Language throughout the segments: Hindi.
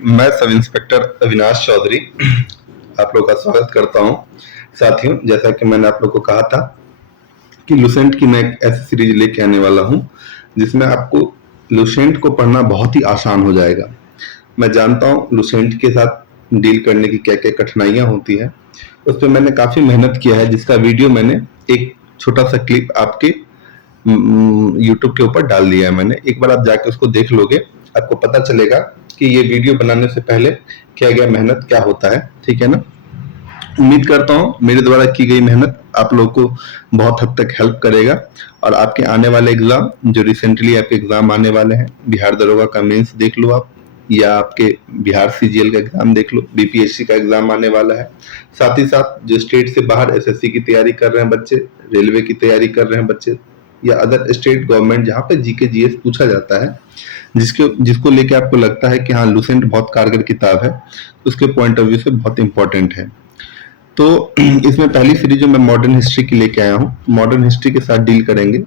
मैं सब इंस्पेक्टर अविनाश चौधरी आप लोग का स्वागत करता हूं। साथियों, जैसा कि मैंने आप लोग को कहा था कि लुसेंट की मैं एक ऐसी सीरीज लेके आने वाला हूं जिसमें आपको लुसेंट को पढ़ना बहुत ही आसान हो जाएगा। मैं जानता हूं लुसेंट के साथ डील करने की क्या क्या कठिनाइयां होती है, उस पर मैंने काफी मेहनत किया है, जिसका वीडियो मैंने एक छोटा सा क्लिप आपके यूट्यूब के ऊपर डाल दिया है मैंने। एक बार आप जाके उसको देख लोगे, आपको पता चलेगा कि ये वीडियो बनाने से पहले किया गया मेहनत क्या होता है। ठीक है ना। उम्मीद करता हूँ मेरे द्वारा की गई मेहनत आप लोग को बहुत हद तक हेल्प करेगा और आपके आने वाले एग्जाम, जो रिसेंटली आपके एग्जाम आने वाले हैं, बिहार दरोगा का मेंस देख लो आप, या आपके बिहार सीजीएल का एग्जाम देख लो, बीपीएससी का एग्जाम आने वाला है। साथ ही साथ जो स्टेट से बाहर एसएससी की तैयारी कर रहे हैं बच्चे, रेलवे की तैयारी कर रहे हैं बच्चे, या अदर स्टेट गवर्नमेंट जहाँ पे जीके जीएस पूछा जाता है, जिसको लेके आपको लगता है कि हाँ लुसेंट बहुत कारगर किताब है, उसके पॉइंट ऑफ व्यू से बहुत इंपॉर्टेंट है। तो इसमें पहली सीरीज जो मैं मॉडर्न हिस्ट्री की लेके आया हूँ, मॉडर्न हिस्ट्री के साथ डील करेंगे।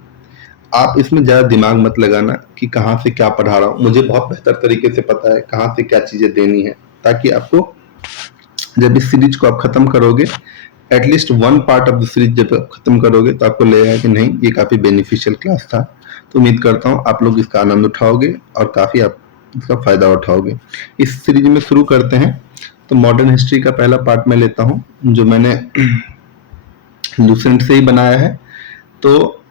आप इसमें ज्यादा दिमाग मत लगाना कि कहाँ से क्या पढ़ा रहा हूँ, मुझे बहुत बेहतर तरीके से पता है कहाँ से क्या चीजें देनी है, ताकि आपको जब इस सीरीज को आप खत्म करोगे, at least one part of the series जब आप खत्म करोगे, तो आपको लगेगा कि नहीं ये काफी बेनिफिशियल क्लास था। तो उम्मीद करता हूँ आप लोग इसका आनंद उठाओगे और काफी आप इसका फायदा उठाओगे। इस सीरीज में शुरू करते हैं। तो मॉडर्न हिस्ट्री का पहला पार्ट मैं लेता हूँ, जो मैंने लुसेंट से ही बनाया है, तो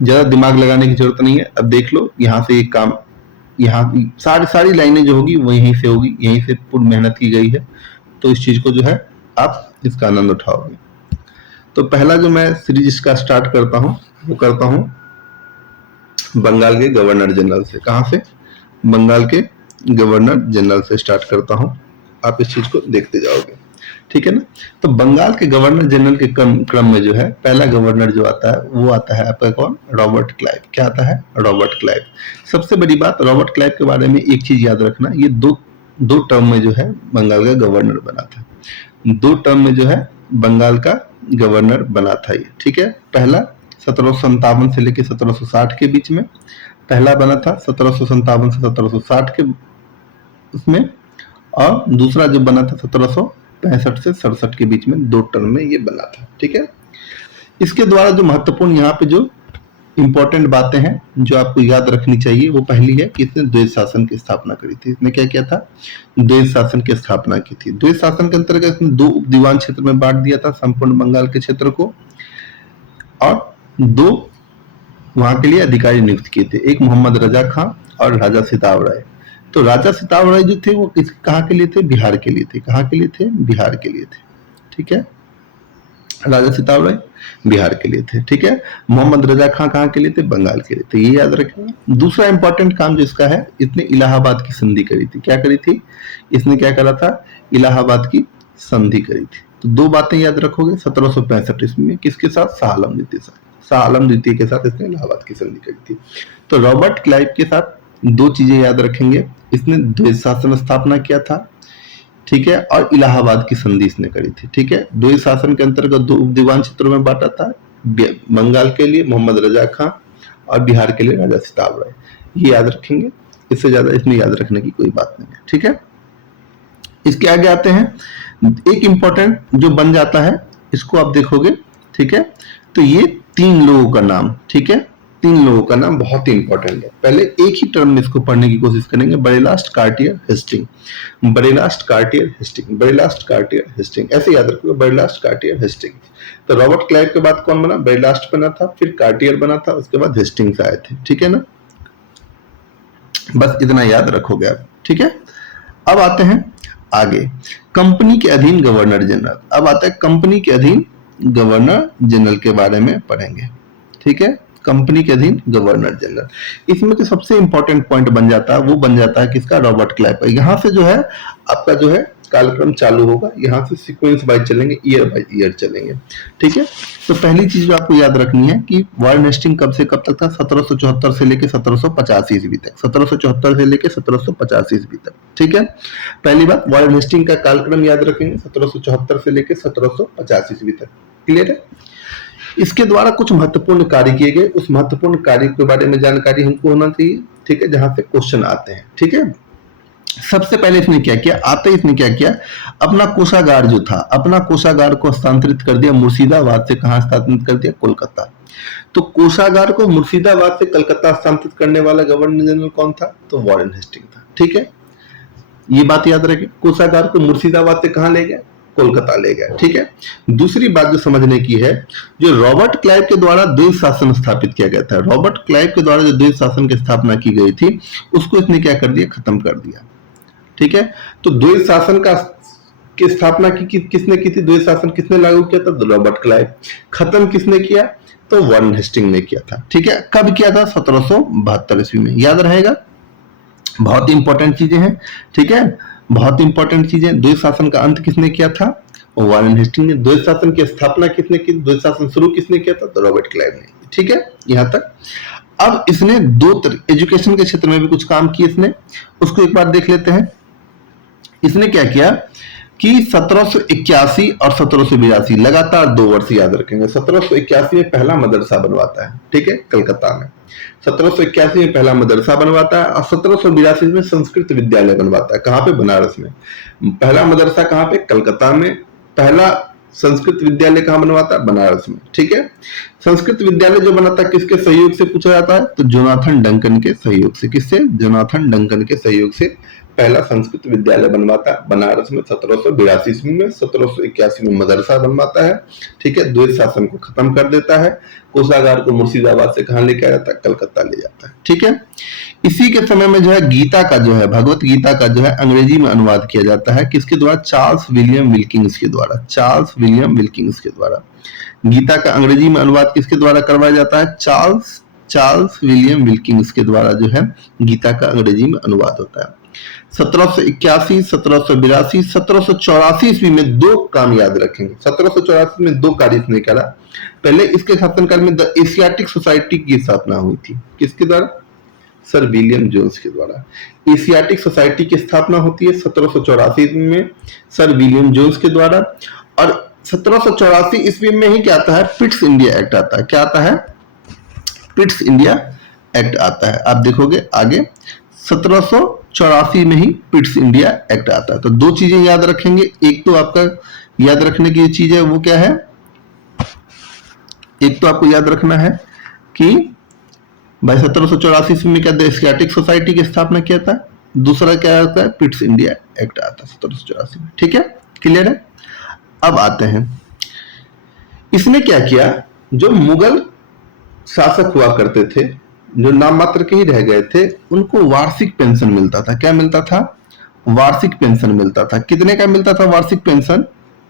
ज्यादा दिमाग लगाने की जरूरत नहीं है। अब देख लो, यहाँ से ये काम, यहाँ सारी लाइनें जो होगी वो यहीं से होगी, यहीं से पूरी मेहनत की गई है। तो इस चीज को जो है आप इसका आनंद उठाओगे। तो पहला जो मैं सीरीज का स्टार्ट करता हूँ वो करता हूँ बंगाल के गवर्नर जनरल से। कहाँ से? बंगाल के गवर्नर जनरल से स्टार्ट करता हूँ, आप इस चीज को देखते जाओगे। ठीक है ना। तो बंगाल के गवर्नर जनरल के क्रम में जो है पहला गवर्नर जो आता है वो आता है आपका कौन? Robert Clive. क्या आता है? Robert Clive. सबसे बड़ी बात, रॉबर्ट क्लाइव के बारे में एक चीज याद रखना, ये दो टर्म में जो है बंगाल का गवर्नर बना था। दो टर्म में जो है बंगाल का गवर्नर बना था ये। ठीक है। पहला 1757 से लेकर 1760 के बीच में पहला बना था, 1757 से 1760 के उसमें, और दूसरा जो बना था 1765 से 67 के बीच में, दो टर्म में ये बना था। ठीक है। इसके द्वारा जो महत्वपूर्ण यहाँ पे जो इंपॉर्टेंट बातें हैं जो आपको याद रखनी चाहिए, वो पहली है कि इसने द्वैध शासन की स्थापना करी थी। इसने क्या किया था? द्वैध शासन की स्थापना की थी। द्वैध शासन के अंतर्गत इसने दो दीवान क्षेत्र में बांट दिया था संपूर्ण बंगाल के क्षेत्र को, और दो वहां के लिए अधिकारी नियुक्त किए थे, एक मोहम्मद रजा खां और राजा सिताब राय। तो राजा सिताब राय जो थे वो कहाँ के लिए थे? बिहार के लिए थे। कहाँ के लिए थे? बिहार के लिए थे। ठीक है। राजा सिताब राय बिहार के लिए थे। ठीक है। मोहम्मद रजा खां कहाँ के लिए थे? बंगाल के लिए थे। ये याद रखेंगे। दूसरा इंपॉर्टेंट काम जो इसका है, इसने इलाहाबाद की संधि करी थी। क्या करी थी? इसने क्या करा था? इलाहाबाद की संधि करी थी। तो दो बातें याद रखोगे। 1765 ईस्वी में किसके साथ? शाह आलम द्वितीय साथ। शाह आलम द्वितीय के साथ इसने इलाहाबाद की संधि करी थी। तो रॉबर्ट क्लाइव के साथ दो चीजें याद रखेंगे, इसने द्वैध शासन स्थापना किया था, ठीक है, और इलाहाबाद की संधि इसने करी थी। ठीक है। द्वैध शासन के अंतर्गत दो दीवान क्षेत्रों में बांटा था, बंगाल के लिए मोहम्मद रजा खां और बिहार के लिए राजा सिताब राय। ये याद रखेंगे, इससे ज्यादा इसमें याद रखने की कोई बात नहीं है। ठीक है। इसके आगे आते हैं, एक इंपॉर्टेंट जो बन जाता है, इसको आप देखोगे। ठीक है। तो ये तीन लोगों का नाम, ठीक है, तीन लोगों का नाम बहुत ही इंपॉर्टेंट है। पहले एक ही टर्म में इसको पढ़ने की कोशिश करेंगे, Verelst, Cartier, Hastings. Verelst, Cartier, Hastings, Verelst, Cartier, Hastings, ऐसे याद रखोगे, बरेलास्ट, कार्टियर, हेस्टिंग। तो रॉबर्ट क्लाइव के बाद कौन बना? बरेलास्ट बना था, फिर कार्टियर बना था, उसके बाद हेस्टिंग्स आए थे। ठीक है ना। बस इतना याद रखोगे आप। ठीक है। अब आते हैं आगे, कंपनी के अधीन गवर्नर जनरल। अब आता है कंपनी के अधीन गवर्नर जनरल के बारे में पढ़ेंगे। ठीक है। कंपनी के अधीन गवर्नर जनरल, इसमें जो सबसे इंपॉर्टेंट पॉइंट बन जाता है वो बन जाता है किसका? Robert Clive. यहाँ से जो है आपका जो है कालक्रम चालू होगा, यहाँ से सीक्वेंस वाइज चलेंगे, ईयर बाय ईयर चलेंगे। ठीक है। तो पहली चीज जो आपको याद रखनी है कि वार्न हेस्टिंग कब से कब तक था? 1774 से लेकर 1785 ईस्वी तक। 1774 से लेकर 1785 ईस्वी तक। ठीक है। पहली बात, वार्न हेस्टिंग का कालक्रम याद रखेंगे, 1774 से लेकर 1785 ईस्वी तक। क्लियर है। इसके द्वारा कुछ महत्वपूर्ण कार्य किए गए, उस महत्वपूर्ण कार्य के बारे में जानकारी हमको होना चाहिए। ठीक है। जहां से क्वेश्चन आते हैं। ठीक है। सबसे पहले इसने क्या किया, आते इसने क्या किया, अपना कोषागार जो था, अपना कोषागार को हस्तांतरित कर दिया मुर्शिदाबाद से, कहां हस्तांतरित कर दिया, कोलकाता। तो कोषागार को मुर्शिदाबाद से कलकत्ता हस्तांतरित करने वाला गवर्नर जनरल कौन था, तो वॉरेन हेस्टिंग था। ठीक है, ये बात याद रखें, कोषागार को मुर्शिदाबाद से कहां ले गया, कोलकाता ले गया। ठीक है, दूसरी बात जो समझने की है, जो रॉबर्ट क्लाइव के द्वारा द्वैध शासन स्थापित किया गया था, रॉबर्ट क्लाइव के द्वारा जो द्वैध शासन की स्थापना की गई थी, उसको इसने क्या कर दिया, खत्म कर दिया। ठीक है, तो द्वैध शासन का की स्थापना किसने की थी, द्वैध शासन किसने लागू किया था, तो रॉबर्ट क्लाइव। खत्म किसने किया, तो वॉरेन हेस्टिंग ने किया था। ठीक है, कब किया था, 1772 ईस्वी में, याद रहेगा, बहुत इंपॉर्टेंट चीजें हैं। ठीक है, बहुत इंपॉर्टेंट चीजें। द्वैध शासन का अंत किसने किया था, वॉरेन हेस्टिंग ने। द्वैध शासन की स्थापना किसने की, द्वैध शासन शुरू किसने किया था, तो रॉबर्ट क्लाइव ने। ठीक है, यहां तक। अब इसने एजुकेशन के क्षेत्र में भी कुछ काम किए इसने, उसको एक बार देख लेते हैं। इसने क्या किया कि 1781 और 1782 लगातार 2 वर्ष याद रखेंगे। 1781 में पहला मदरसा बनवाता है, ठीक है, कलकत्ता में। 1781 में पहला मदरसा बनवाता है और 1782 में संस्कृत विद्यालय बनवाता है। कहां पे, बनारस में। पहला मदरसा कहां पे, कलकत्ता में। पहला संस्कृत विद्यालय कहां बनवाता है, बनारस में। ठीक है, संस्कृत विद्यालय जो बनाता है किसके सहयोग से पूछा जाता है, तो जोनाथन डंकन के सहयोग से। किससे, जोनाथन डंकन के सहयोग से पहला संस्कृत विद्यालय बनवाता है बनारस में 1782 ईस्वी में। 1781 में मदरसा बनवाता है। ठीक है, द्वैध शासन को खत्म कर देता है। कोषागार को मुर्शिदाबाद से कहां लेके आ जाता है, कलकत्ता ले जाता है। ठीक है, इसी के समय में जो है गीता का जो है, भगवत गीता का जो है अंग्रेजी में अनुवाद किया जाता है, किसके द्वारा, चार्ल्स विलियम विल्किंस के द्वारा। चार्ल्स विलियम विल्किंस के द्वारा गीता का अंग्रेजी में अनुवाद किसके द्वारा करवाया जाता है, चार्ल्स विलियम विल्किंस के द्वारा जो है गीता का अंग्रेजी में अनुवाद होता है। 1781, 1782, 1784 ईस्वी में 2 काम याद रखेंगे। 1784 में 2 कार्य इसने करा। पहले इसके शासनकाल में द एशियाटिक सोसाइटी की स्थापना हुई थी, किसके द्वारा, सर विलियम जोन्स के द्वारा। एशियाटिक सोसाइटी की स्थापना होती है 1784 ईस्वी में सर विलियम जोन्स के द्वारा। और 1784 ईस्वी में ही क्या आता है, पिट्स इंडिया एक्ट आता है। क्या आता है, पिट्स इंडिया एक्ट आता है। आप देखोगे आगे 1784 में ही पिट्स इंडिया एक्ट आता है। तो 2 चीजें याद रखेंगे। एक तो आपका याद रखने की चीज है वो क्या है, एक तो आपको याद रखना है कि भाई 1784 ईस्वी में क्या एशियाटिक सोसाइटी की स्थापना किया था। दूसरा क्या आता है, पिट्स इंडिया एक्ट आता है 1784 में। ठीक है, क्लियर है। अब आते हैं, इसने क्या किया, जो मुगल शासक हुआ करते थे, जो नाम मात्र के ही रह गए थे, उनको वार्षिक पेंशन मिलता था। क्या मिलता था, वार्षिक पेंशन मिलता था। कितने का मिलता था वार्षिक पेंशन,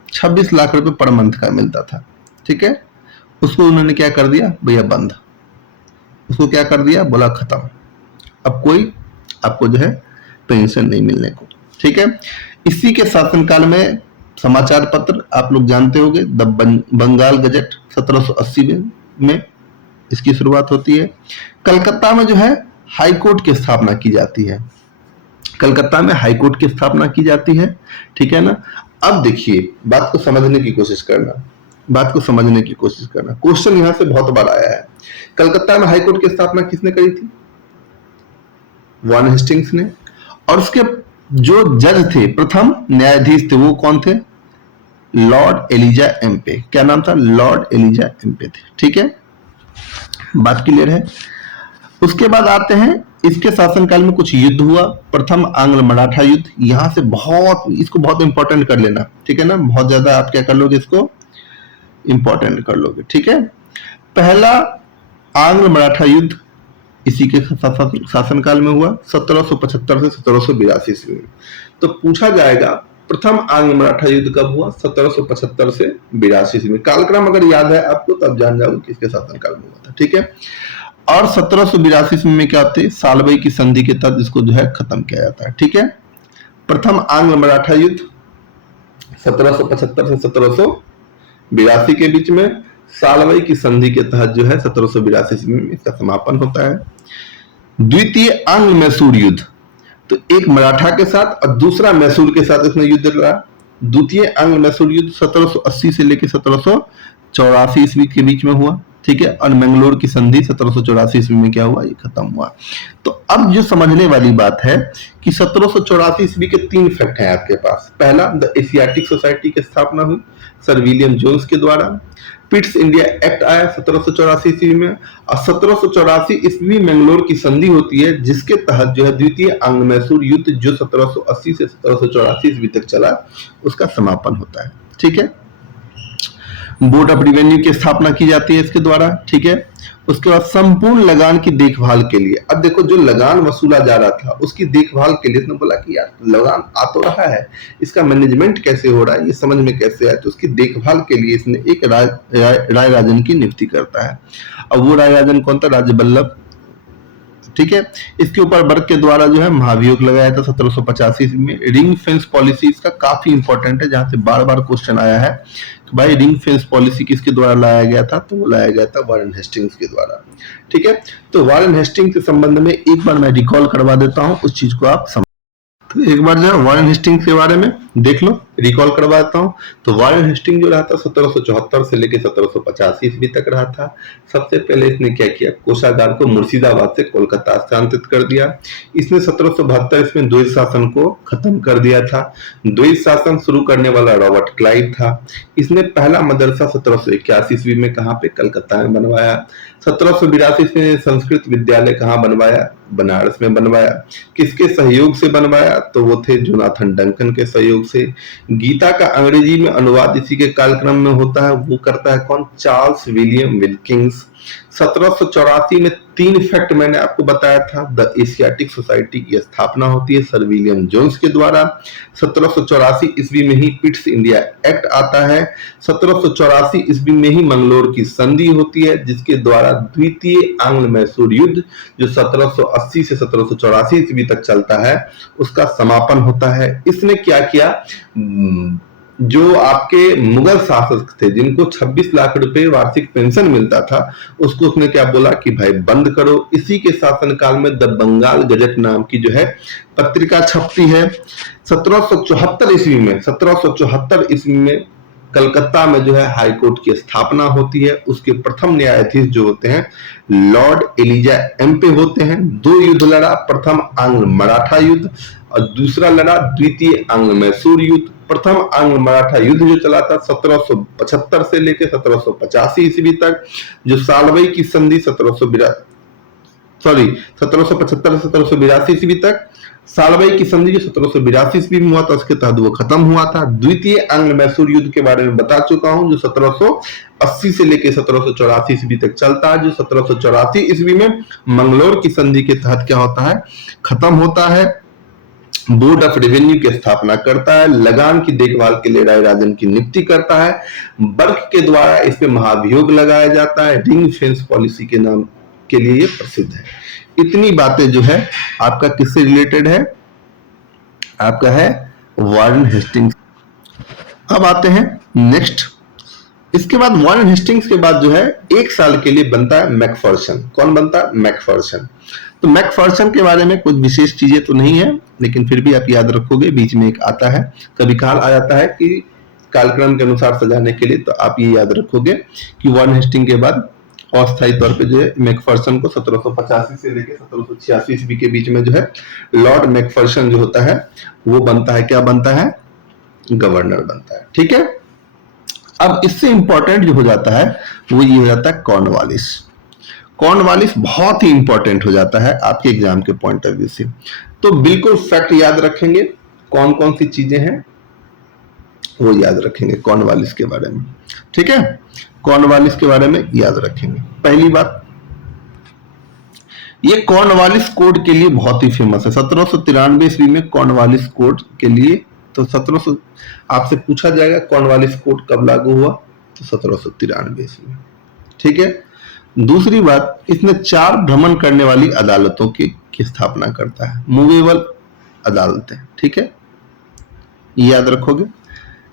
26 लाख रुपए पर मंथ का मिलता था। ठीक है, उसको उन्होंने क्या कर दिया, भैया बंद। उसको क्या कर दिया, बोला खत्म, अब कोई आपको जो है पेंशन नहीं मिलने को। ठीक है, इसी के शासनकाल में समाचार पत्र आप लोग जानते होंगे, द बंगाल गजट 1780 में इसकी शुरुआत होती है। कलकत्ता में जो है हाई कोर्ट की स्थापना की जाती है। कलकत्ता में हाई कोर्ट की स्थापना की जाती है। ठीक है ना। अब देखिए, बात को समझने की कोशिश करना, बात को समझने की कोशिश करना। क्वेश्चन यहां से बहुत बार आया है। कलकत्ता में हाई कोर्ट की स्थापना किसने करी थी, वॉरेन हेस्टिंग्स ने। और उसके जो जज थे, प्रथम न्यायाधीश थे, वो कौन थे, लॉर्ड एलिजा एम्पे। क्या नाम था, लॉर्ड एलिजा एम्पे थे। ठीक है, बात क्लियर है। उसके बाद आते हैं, इसके शासनकाल में कुछ युद्ध हुआ। प्रथम आंग्ल मराठा युद्ध, यहां से बहुत, इसको बहुत इंपॉर्टेंट कर लेना। ठीक है ना, बहुत ज्यादा आप क्या कर लोगे, इसको इंपॉर्टेंट कर लोगे। ठीक है, पहला आंग्ल मराठा युद्ध इसी के शासनकाल में हुआ 1775 से 1782 ईस्वी में। तो पूछा जाएगा प्रथम आंग्ल मराठा युद्ध कब हुआ, 1775 से 82 ईस्वी में। कालक्रम अगर याद है आपको तो आप जान जाओगे किसके शासनकाल में हुआ था। ठीक है, और 1782 ईस्वी में क्या होते, सालबई की संधि के तहत इसको जो है खत्म किया जाता है। ठीक है, प्रथम आंग्ल मराठा युद्ध 1775 से 1782 के बीच में, सालबई की संधि के तहत जो है 1782 ईस्वी में इसका समापन होता है। द्वितीय आंग्ल मैसूर युद्ध, तो एक मराठा के साथ और दूसरा मैसूर के साथ इसने युद्ध लड़ा। द्वितीय आंग्ल मैसूर युद्ध 1780 से लेकर 1784 ईस्वी के बीच में हुआ। ठीक है, और मंगलोर की संधि 1784 ईस्वी में क्या हुआ, ये खत्म हुआ। तो अब जो समझने वाली बात है कि 1784 ईस्वी के 3 फैक्ट हैं आपके पास। पहला, द एशियाटिक सोसाइटी की स्थापना हुई सर विलियम जोन्स के द्वारा। पिट्स इंडिया एक्ट आया 1784 ईस्वी में, और 1784 ईस्वी मंगलोर की संधि होती है, जिसके तहत जो है द्वितीय आंग्ल मैसूर युद्ध जो 1780 से 1784 ईस्वी तक चला, उसका समापन होता है। ठीक है, बोर्ड ऑफ रेवेन्यू की स्थापना की जाती है इसके द्वारा। ठीक है, उसके बाद संपूर्ण लगान की देखभाल के लिए, अब देखो जो लगान वसूला जा रहा था उसकी देखभाल के लिए इसने बोला कि यार लगान आ तो रहा है, इसका मैनेजमेंट कैसे हो रहा है, ये समझ में कैसे आए, तो उसकी देखभाल के लिए इसने एक राय राजन की नियुक्ति करता है। अब वो राय राजन कौन था, राजा बल्लभ। ठीक है, इसके ऊपर वर्ग के द्वारा जो है महाभियोग लगाया था 1785 ईस्वी में। रिंग फेंस पॉलिसी इसका काफी इंपॉर्टेंट है, जहां से बार बार क्वेश्चन आया है तो भाई रिंग फेंस पॉलिसी किसके द्वारा लाया गया था, तो वो लाया गया था वारेन हेस्टिंग्स के द्वारा। ठीक है, तो वारेन हेस्टिंग्स के संबंध में एक बार मैं रिकॉल करवा देता हूं, उस चीज को आप समझ। तो एक बार जो है वारेन हेस्टिंग्स के बारे में देख लो, रिकॉल करवा देता हूं। तो वारेन हेस्टिंग्स जो रहा था 1774 से लेकर 1785 ईस्वी तक रहा था। सबसे पहले इसने क्या किया, कोषागार को मुर्शिदाबाद से कोलकाता स्थानांतरित कर दिया। इसने 1772 ईस्वी द्वैत शासन को खत्म कर दिया था। द्वैत शासन शुरू करने वाला रॉबर्ट क्लाइव था। इसने पहला मदरसा 1781 ईस्वी में कहां पे, कलकत्ता में बनवाया। 1782 ईस्वी में संस्कृत विद्यालय कहां बनवाया, बनारस में बनवाया। किसके सहयोग से बनवाया, तो वो थे जोनाथन डंकन के सहयोग से। गीता का अंग्रेजी में अनुवाद इसी के कार्यक्रम में होता है, वो करता है कौन, चार्ल्स विलियम विल्किंस। 1784 में 3 फैक्ट मैंने आपको बताया था। द एशियाटिक सोसाइटी की स्थापना होती है सर विलियम जोन्स के द्वारा। 1784 ईस्वी में ही पिट्स इंडिया एक्ट आता है। 1784 ईस्वी में ही मंगलोर की संधि होती है, जिसके द्वारा द्वितीय आंग्ल मैसूर युद्ध जो 1780 से 1784 ईस्वी तक चलता है, उसका समापन होता है। इसने क्या किया, जो आपके मुगल शासक थे जिनको 26 लाख रुपए वार्षिक पेंशन मिलता था, उसको उसने क्या बोला कि भाई बंद करो। इसी के शासनकाल में द बंगाल गजट नाम की जो है पत्रिका छपती है। 1774 ईस्वी में कलकत्ता में जो है हाई कोर्ट की स्थापना होती है। उसके प्रथम न्यायाधीश जो होते हैं लॉर्ड एलिजा एम्पे होते हैं। 2 युद्ध लड़ा, प्रथम आंग्ल मराठा युद्ध और दूसरा लड़ा द्वितीय आंग्ल मैसूर युद्ध। प्रथम आंग्ल मराठा युद्ध जो चला था 1775 से लेकर 1785 ईस्वी तक, जो सालवई की संधि 1775 से 1782 ईस्वी तक, सालवई की संधि जो 1782 ईस्वी में हुआ था, उसके तहत वो खत्म हुआ था। द्वितीय आंग्ल मैसूर युद्ध के बारे में बता चुका हूं, जो 1780 से लेकर 1784 ईस्वी तक चलता है, जो 1784 ईस्वी में मंगलोर की संधि के तहत क्या होता है, खत्म होता है। बोर्ड ऑफ रेवेन्यू की स्थापना करता है, लगान की देखभाल के लिए राय राजन की नियुक्ति करता है, वर्ग के द्वारा इस पे महाभियोग लगाया जाता है, रिंग फेंस पॉलिसी के नाम के लिए ये प्रसिद्ध है। इतनी बातें जो है आपका किससे रिलेटेड है, आपका है वारेन हेस्टिंग्स। अब आते हैं नेक्स्ट, इसके बाद वारेन हेस्टिंग्स के बाद जो है 1 साल के लिए बनता है मैकफर्सन। कौन बनता है, मैकफर्सन। तो मैकफर्सन के बारे में कुछ विशेष चीजें तो नहीं है, लेकिन फिर भी आप याद रखोगे, बीच में एक आता है, कभी काल आ जाता है कि कालक्रम के अनुसार सजाने के लिए, तो आप ये याद रखोगे कि वारेन हेस्टिंग के बाद अस्थायी तौर पे जो है मैकफर्सन को 1785 से लेकर 1786 ईस्वी के बीच में जो है लॉर्ड मैकफर्सन जो होता है वो बनता है, क्या बनता है, गवर्नर बनता है। ठीक है, अब इससे इंपॉर्टेंट जो हो जाता है वो ये हो जाता है कॉर्नवालिस। कॉर्नवालिस बहुत ही इंपॉर्टेंट हो जाता है आपके एग्जाम के पॉइंट ऑफ व्यू से। तो बिल्कुल फैक्ट याद रखेंगे, कौन कौन सी चीजें हैं वो याद रखेंगे कॉर्नवालिस के बारे में। ठीक है, कॉर्नवालिस के बारे में याद रखेंगे। पहली बात, ये कॉर्नवालिस कोड के लिए बहुत ही फेमस है। 1793 ईस्वी में कॉर्नवालिस कोड के लिए, तो 1700 आपसे पूछा जाएगा कॉर्नवालिस कोड कब लागू हुआ, तो 1793 ईस्वी में। ठीक है, दूसरी बात, इसने 4 भ्रमण करने वाली अदालतों की स्थापना करता है, मूवेबल अदालतें। ठीक है, याद रखोगे,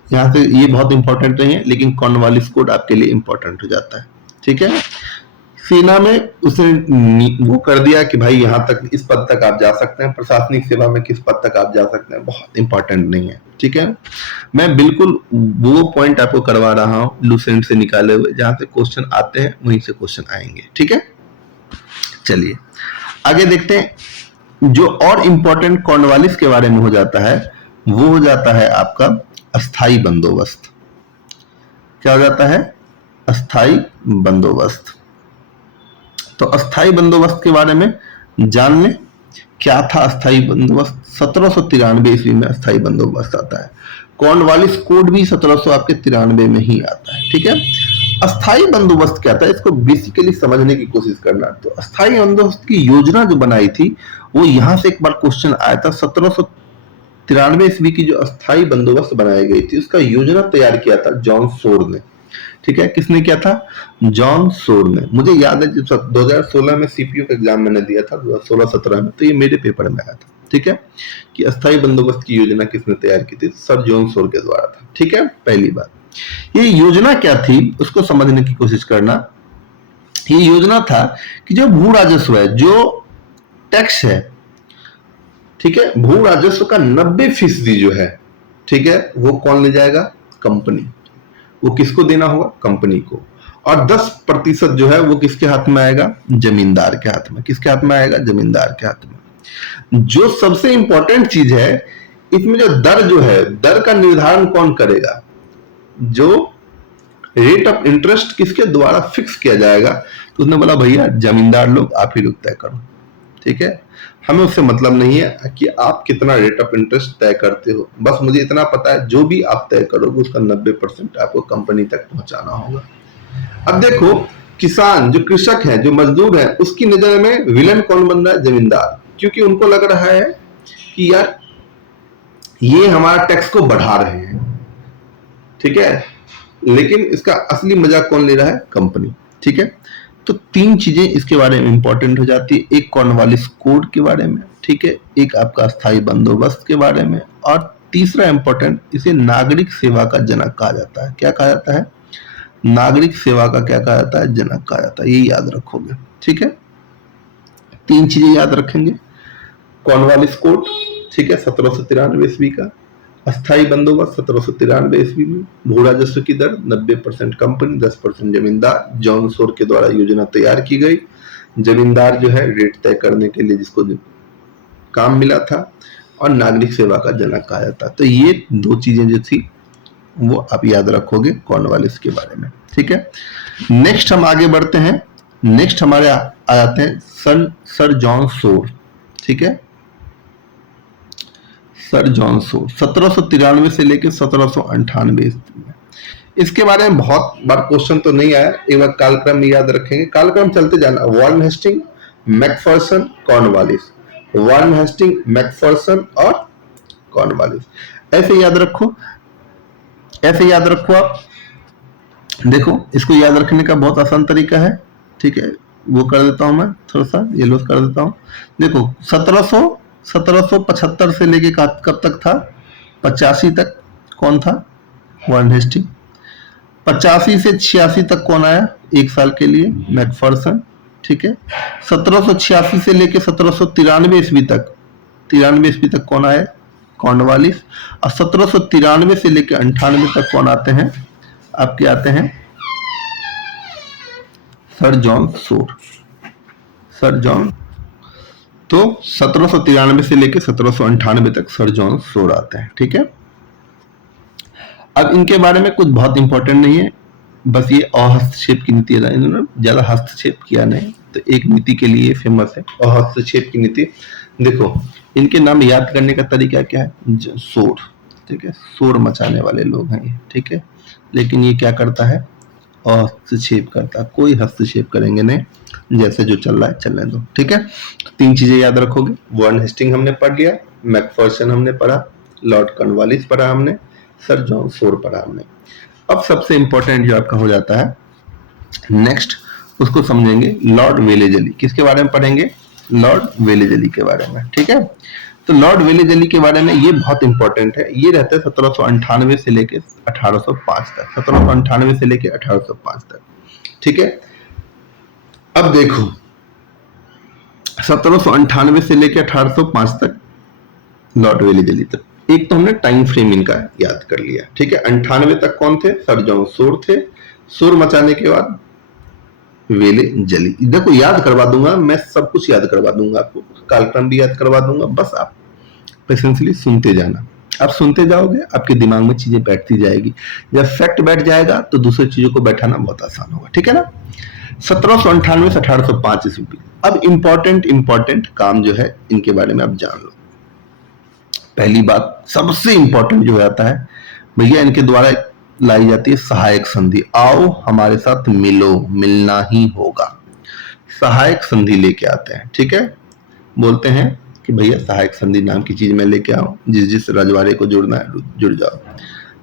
यहाँ से ये बहुत इंपॉर्टेंट नहीं है, लेकिन कॉर्नवालिस कोड आपके लिए इंपॉर्टेंट हो जाता है। ठीक है, सेना में उसने वो कर दिया कि भाई यहाँ तक, इस पद तक आप जा सकते हैं, प्रशासनिक सेवा में किस पद तक आप जा सकते हैं बहुत इंपॉर्टेंट नहीं है, ठीक है। मैं बिल्कुल वो पॉइंट आपको करवा रहा हूँ लूसेंट से निकाले हुए, जहां से क्वेश्चन आते हैं वहीं से क्वेश्चन आएंगे, ठीक है। चलिए आगे देखते हैं। जो और इंपॉर्टेंट कॉर्नवालिस के बारे में हो जाता है वो हो जाता है आपका अस्थाई बंदोबस्त। क्या हो जाता है? अस्थाई बंदोबस्त। तो अस्थाई बंदोबस्त के बारे में जान लें। क्या था अस्थाई बंदोबस्त? 1793 ईस्वी में अस्थाई बंदोबस्त आता है। कॉर्नवालिस कोड भी 1700 आपके 93 में ही आता है, ठीक है। अस्थाई बंदोबस्त क्या था, इसको बेसिकली समझने की कोशिश करना। तो अस्थाई बंदोबस्त की योजना जो बनाई थी वो यहां से एक बार क्वेश्चन आया था। 1793 ईस्वी की जो अस्थाई बंदोबस्त बनाई गई थी उसका योजना तैयार किया था जॉन सोर ने, ठीक है। किसने किया था? जॉन सोर ने। मुझे याद है जब 2016 में सीपीयू का एग्जाम मैंने दिया था 2016-17 में, तो ये मेरे पेपर में आया था, ठीक है, कि अस्थाई बंदोबस्त की योजना किसने तैयार की थी? सर जॉन सोर के द्वारा था, ठीक है। पहली बात, ये योजना क्या थी उसको समझने की कोशिश करना। ये योजना था कि जो भू राजस्व है, जो टैक्स है, ठीक है, भू राजस्व का 90% जो है, ठीक है, वो कौन ले जाएगा? कंपनी। वो किसको देना होगा? कंपनी को। और 10% जो है वो किसके हाथ में आएगा? जमींदार के हाथ में। किसके हाथ में आएगा? जमींदार के हाथ में। जो सबसे इंपॉर्टेंट चीज है इसमें, जो दर जो है, दर का निर्धारण कौन करेगा? जो रेट ऑफ इंटरेस्ट किसके द्वारा फिक्स किया जाएगा? तो उसने बोला भैया जमींदार लोग आप ही लोग तय करो, ठीक है। हमें उससे मतलब नहीं है कि आप कितना रेट ऑफ इंटरेस्ट तय करते हो, बस मुझे इतना पता है जो भी आप तय करोगे उसका 90% आपको कंपनी तक पहुंचाना होगा। अब देखो, किसान, जो कृषक है, जो मजदूर है, उसकी नजर में विलन कौन बन रहा है? जमींदार। क्योंकि उनको लग रहा है कि यार ये हमारा टैक्स को बढ़ा रहे हैं, ठीक है, लेकिन इसका असली मजा कौन ले रहा है? कंपनी, ठीक है। तो तीन चीजें इसके बारे में इंपॉर्टेंट हो जाती है। एक कॉर्नवालिस कोड के बारे में, ठीक है, एक आपका अस्थाई बंदोबस्त के बारे में, और तीसरा इंपॉर्टेंट, इसे नागरिक सेवा का जनक कहा जाता है। क्या कहा जाता है? नागरिक सेवा का क्या कहा जाता है? जनक कहा जाता है। ये याद रखोगे, ठीक है। तीन चीजें याद रखेंगे। कॉर्नवालिस कोड, ठीक है, 1793 ईस्वी का। अस्थाई बंदोबस्त 1793 ईस्वी में। भू राजस्व की दर 90% कंपनी, 10% जमींदार। जॉन सोर के द्वारा योजना तैयार की गई। जमींदार जो है रेट तय करने के लिए जिसको काम मिला था, और नागरिक सेवा का जनक कहा जाता। तो ये दो चीजें जो थी वो आप याद रखोगे कॉर्नवालिस के बारे में, ठीक है। नेक्स्ट हम आगे बढ़ते हैं। नेक्स्ट हमारे आ जाते हैं सर जॉन सोर, ठीक है। सर जॉन सोर 1793 से लेकर 1798 में। इसके बारे में बहुत बार क्वेश्चन तो नहीं आया, एक बार कालक्रम में याद रखेंगे। कालक्रम चलते जाना। Warren Hasting, Macpherson, Cornwallis. Warren Hasting, Macpherson और कॉर्नवालिस। ऐसे याद रखो, ऐसे याद रखो आप। देखो, इसको याद रखने का बहुत आसान तरीका है, ठीक है। वो कर देता हूं मैं, थोड़ा सा येलो कर देता हूं। देखो, 1775 से लेके कब तक था? 85 तक कौन था? Warn Hasting. 85 से 86 तक कौन आया? एक साल के लिए मैकफर्सन, ठीक है। 1786 से लेके 1793 ईस्वी तक, 93 ईस्वी तक कौन आया? कॉर्नवालिस। और 1793 से लेकर 98 तक कौन आते हैं? आपके आते हैं सर जॉन सोर। सर जॉन, तो 1793 से लेकर 1798 तक सर जॉन सोर आते हैं, ठीक है। अब इनके बारे में कुछ बहुत इंपॉर्टेंट नहीं है, बस ये अहस्तक्षेप की नीति है। इन्होंने ज्यादा हस्तक्षेप किया नहीं, तो एक नीति के लिए फेमस है, अहस्तक्षेप की नीति। देखो, इनके नाम याद करने का तरीका क्या है? शोर, ठीक है, शोर मचाने वाले लोग हैं ये, ठीक है। लेकिन ये क्या करता है? हस्तक्षेप करता है। कोई हस्तक्षेप करेंगे नहीं, जैसे जो चल रहा है चलने दो, ठीक है। तीन चीजें याद रखोगे। वार्न हेस्टिंग हमने पढ़ लिया, मैकफर्सन हमने पढ़ा, लॉर्ड कॉर्नवालिस पढ़ा हमने, सर जॉन सोर पढ़ा हमने। अब सबसे इंपॉर्टेंट जो आपका हो जाता है नेक्स्ट, उसको समझेंगे, लॉर्ड वेलेजली। किसके बारे में पढ़ेंगे? लॉर्ड वेलेजली के बारे में, ठीक है। तो लॉर्ड वेलेजली के बारे में ये बहुत इंपॉर्टेंट है। ये रहता है 1798 से लेके 1805 तक, 1798 से लेके 1805 तक, ठीक है। अब देखो 1798 से लेकर 1805 तक लॉर्ड वेले जली तक, एक तो हमने टाइम फ्रेम इनका याद कर लिया, ठीक है। 98 तक कौन थे? सर जॉन शोर थे। शोर मचाने के बाद वेले जली। देखो याद करवा दूंगा मैं, सब कुछ याद करवा दूंगा आपको, कालक्रम भी याद करवा दूंगा, बस आप पेशेंसली सुनते जाना। आप सुनते जाओगे आपके दिमाग में चीजें बैठती जाएगी, जब फैक्ट बैठ जाएगा तो दूसरी चीजों को बैठाना बहुत आसान होगा, ठीक है ना। 1798 से 1805 ईस्वी। अब इंपॉर्टेंट काम जो है इनके बारे में आप जान लो। पहली बात सबसे इंपॉर्टेंट जो आता है भैया, इनके द्वारा लाई जाती है सहायक संधि। आओ हमारे साथ मिलो, मिलना ही होगा। सहायक संधि लेके आते हैं, ठीक है। बोलते हैं कि भैया सहायक संधि नाम की चीज मैं लेके आओ, जिस जिस रजवाड़े को जुड़ना है जुड़ जाओ,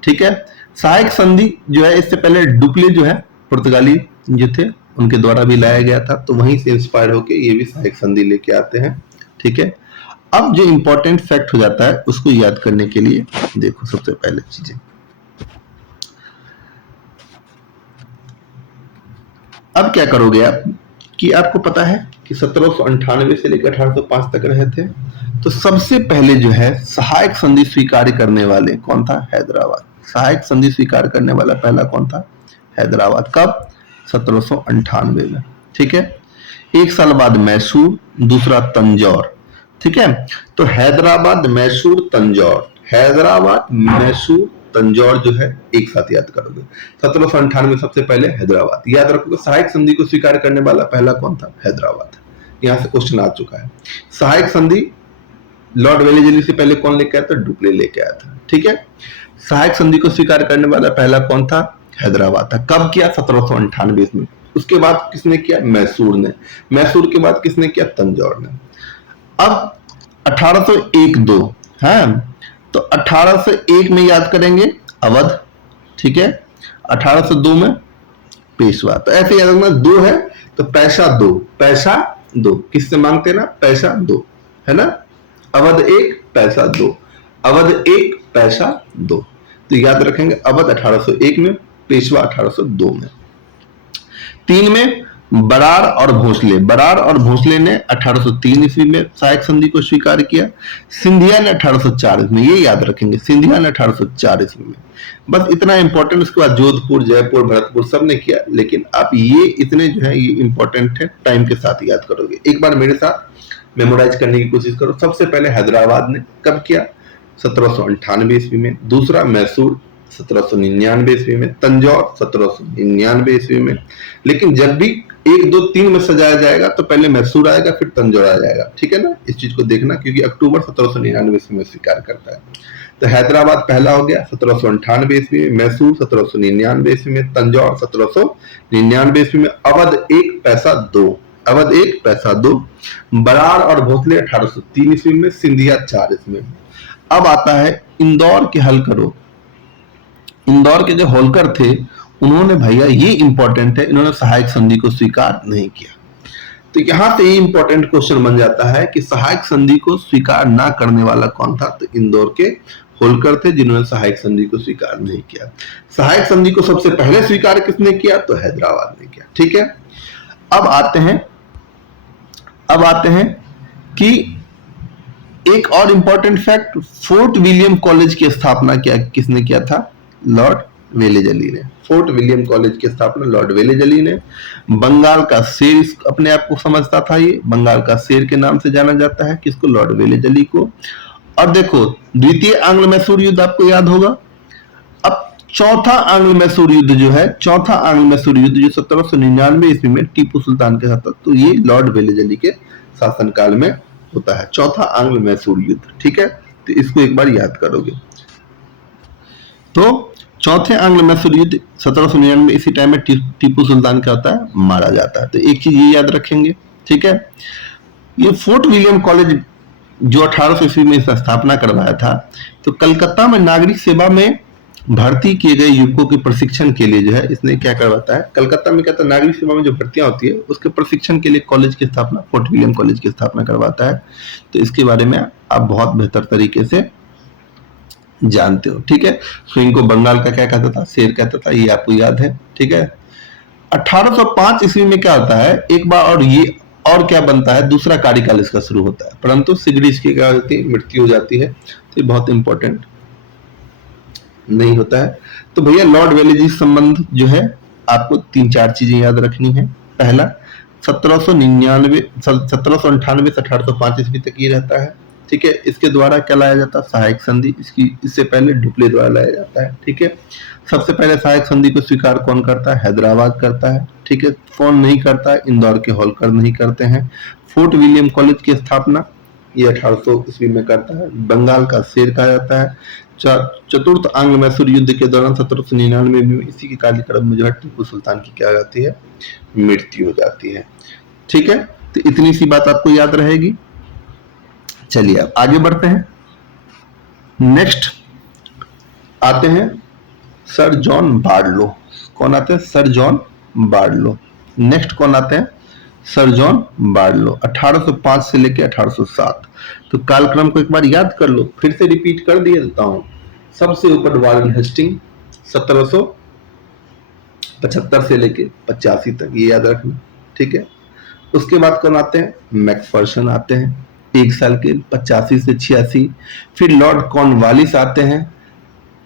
ठीक है। सहायक संधि जो है, इससे पहले डुप्ले जो है पुर्तगाली जो थे उनके द्वारा भी लाया गया था, तो वहीं से इंस्पायर होके ये भी सहायक संधि लेके आते हैं, ठीक है। अब जो इंपॉर्टेंट फैक्ट हो जाता है उसको याद करने के लिए देखो, सबसे पहले चीजें अब क्या करोगे आप कि आपको पता है कि 1798 से लेकर 1805 तक रहे थे, तो सबसे पहले जो है सहायक संधि स्वीकार करने वाले कौन था? हैदराबाद। सहायक संधि स्वीकार करने वाला पहला कौन था? हैदराबाद। कब? 1798 में, ठीक है। एक साल बाद मैसूर, दूसरा तंजौर, ठीक है। तो हैदराबाद, मैसूर, तंजौर, हैदराबाद, मैसूर, तंजौर जो है एक साथ याद करोगे। 1798 सबसे पहले हैदराबाद याद रखोगे। सहायक संधि को स्वीकार करने वाला पहला कौन था? हैदराबाद। यहां से क्वेश्चन आ चुका है। सहायक संधि लॉर्ड वेले जली से पहले कौन लेके आया था? डुप्ले लेके आया था, ठीक है। सहायक संधि को स्वीकार करने वाला पहला कौन था? हैदराबाद था। कब किया? 1798 में। उसके बाद किसने किया? मैसूर ने। मैसूर के बाद किसने किया? तंजौर ने। अब 1801-2 है, तो 1801 में याद करेंगे अवध, ठीक है। 1802 में पेशवा। तो ऐसे याद रखना, दो है तो पैसा दो, पैसा दो, किससे मांगते ना? पैसा दो, है ना। अवध एक, पैसा दो, अवध एक, पैसा दो। तो याद रखेंगे अवध 1801 में, पेशवा 1802 में। 3 में बरार और भोसले। बरार और भोसले ने 1803 ईस्वी में सहायक संधि को स्वीकार किया। सिंधिया ने 1804 में, ये याद रखेंगे, सिंधिया ने 1804 ईस्वी में। बस इतना इंपॉर्टेंट। उसके बाद जोधपुर, जयपुर, भरतपुर सब ने किया, लेकिन आप ये इतने जो है ये इंपॉर्टेंट है, टाइम के साथ याद करोगे। एक बार मेरे साथ मेमोराइज करने की कोशिश करो। सबसे पहले हैदराबाद ने कब किया? 1798 ईस्वी में। दूसरा मैसूर 1799 ईस्वी में। तंजौर 1799 ईस्वी में। लेकिन जब भी 1, 2, 3 में सजाया जाएगा तो पहले मैसूर आएगा, फिर तंजौर आ जाएगा, ठीक है ना। इस चीज को देखना, क्योंकि अक्टूबर 1799 ईस्वी में स्वीकार करता है। तो हैदराबाद पहला हो गया 1798 ईस्वी में, मैसूर 1799 ईस्वी में, तंजौर 1799 ईस्वी में, अवध एक, पैसा दो, अवध एक, पैसा दो। बरार और भोसले 1803 ईस्वी में, सिंधिया 4 ईस्वी में। अब आता है इंदौर के हल करो। इंदौर के जो होलकर थे उन्होंने, भैया ये इंपॉर्टेंट है, इन्होंने सहायक संधि को स्वीकार नहीं किया। तो यहां से ये इंपॉर्टेंट क्वेश्चन बन जाता है कि सहायक संधि को स्वीकार ना करने वाला कौन था? तो इंदौर के होलकर थे, जिन्होंने सहायक संधि को स्वीकार नहीं किया। सहायक संधि को सबसे पहले स्वीकार किसने किया? तो हैदराबाद ने किया, ठीक है। अब आते हैं कि एक और important fact, fort William college की स्थापना किसने किया था? लॉर्ड वेले जली ने। फोर्ट विलियम कॉलेज की स्थापना लॉर्ड वेले जली ने। बंगाल का शेर अपने आप को समझता था, ये बंगाल का शेर के नाम से जाना जाता है किसको? लॉर्ड वेले जली को। और देखो द्वितीय आंग्ल मैसूर युद्ध आपको याद होगा। अब चौथा आंग्ल मैसूर युद्ध जो है, चौथा आंग्ल मैसूर युद्ध जो 1799 ईस्वी में टीपू सुल्तान के साथ था, तो ये लॉर्ड वेले जली के शासनकाल में होता है, चौथा आंग्ल मैसूर युद्ध, ठीक है। तो इसको एक बार याद करोगे। तो चौथे आंग्ल मैसूर युद्ध 1799 इसी टाइम में टीपू सुल्तान क्या होता है? मारा जाता है। तो एक चीज ये याद रखेंगे, ठीक है। ये फोर्ट विलियम कॉलेज जो 1800 ईस्वी में इसका स्थापना करवाया था, तो कलकत्ता में नागरिक सेवा में भर्ती किए गए युवकों के प्रशिक्षण के लिए जो है इसने क्या करवाता है? कलकत्ता में क्या था, नागरिक सेवा में जो भर्तियां होती है उसके प्रशिक्षण के लिए कॉलेज की स्थापना, फोर्ट विलियम कॉलेज की स्थापना करवाता है। तो इसके बारे में आप बहुत बेहतर तरीके से जानते हो, ठीक है। तो इनको बंगाल का क्या कहता था? शेर कहता था, ये आपको याद है, ठीक है। 1805 ईस्वी में क्या होता है, एक बार और ये और क्या बनता है, दूसरा कार्यकाल इसका शुरू होता है, परंतु शीघ्र इसकी क्या होती है, मृत्यु हो जाती है। तो ये बहुत इंपॉर्टेंट नहीं होता है। तो भैया लॉर्ड वेलेजी संबंध जो है आपको 3-4 चीजें याद रखनी है। पहला 1798 से 1805 ईस्वी तक ये रहता है, ठीक है। इसके द्वारा क्या लाया जाता है, सहायक संधि। इससे पहले डुप्ले द्वारा लाया जाता है, ठीक है। सबसे पहले सहायक संधि को स्वीकार कौन करता है, हैदराबाद करता है, ठीक है। कौन नहीं करता है, इंदौर के होलकर नहीं करते हैं। फोर्ट विलियम कॉलेज की स्थापना ये 1800 ईस्वी में करता है। बंगाल का शेर कहा जाता है। चतुर्थ आंग्ल मैसूर युद्ध के दौरान 1799 में इसी के कार्यक्रम में जो है टीपू सुल्तान की क्या हो जाती है, मृत्यु हो जाती है, ठीक है। तो इतनी सी बात आपको याद रहेगी। चलिए अब आगे बढ़ते हैं। नेक्स्ट आते हैं सर जॉन बार्लो। कौन आते हैं, सर जॉन बार्लो। नेक्स्ट कौन आते हैं, सर जॉन बार्लो। 1805 से लेकर 1807। तो कालक्रम को एक बार याद कर लो, फिर से रिपीट कर दिया देता हूं। सबसे ऊपर वारेन हेस्टिंग 1775 से लेके 85 तक, ये याद रखना, ठीक है। उसके बाद कौन आते हैं, मैकफर्सन आते हैं, 1 साल के 85 से 86। फिर लॉर्ड कॉर्नवालिस आते हैं।